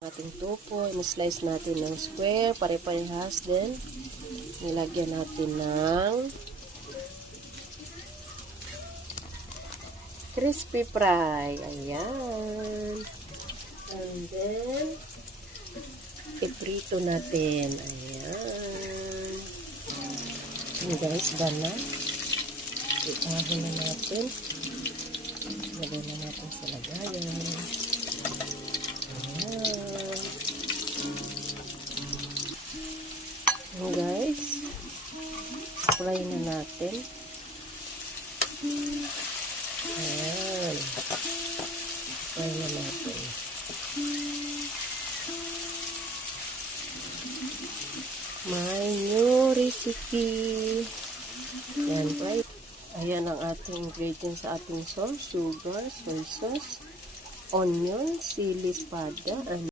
Ating tupo, in-slice natin ng square, pare-parehas din. Nilagyan natin ng crispy fry. Ayan. And then, iprito natin. Ayan. And guys, bana. Iahon na natin. Lagyan na natin sa lagayan. Ayan guys, fry na natin. Ayan, fry na natin. My new recipe. Ayan, fry. Ayan ang ating ingredients sa ating sauce: sugar, soy sauce, onion, sili espada, and